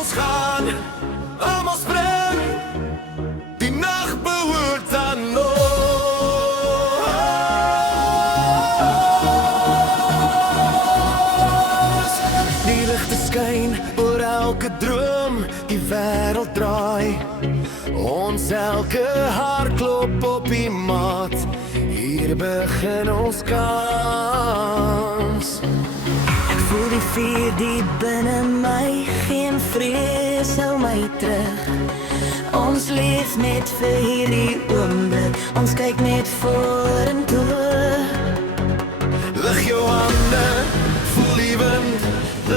ons gaan, almal spring, die nag behoort aan ons. Die ligte skyn oor elke droom, die wêreld draai. Ons elke hart klop op die maat, hier begin ons kans. Ek voel die vuur diep binne my, geen vrees hou my terug. Ons leef net vir hierdie oomblik, ons kyk net vorentoe. Lig jou hande, voel die wind,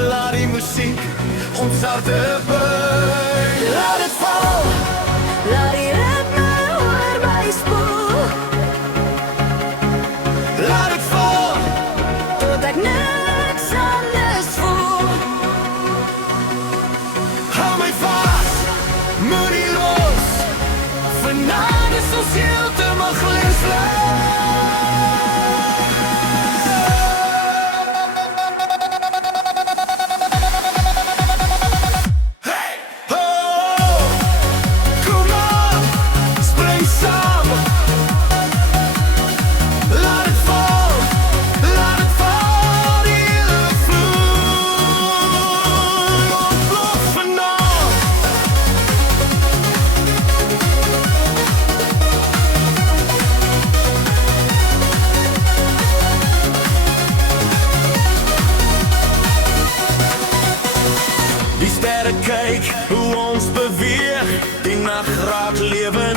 laat die musiek ons harte buig. Laat het val, Laat die ritme oor my spoel, laat het val, tot ek niks anders voel. hou my vas, moenie los. Vanaand is ons heeltemal glinstering. Die sterre kyk hoe ons beweeg, die nag raak lewe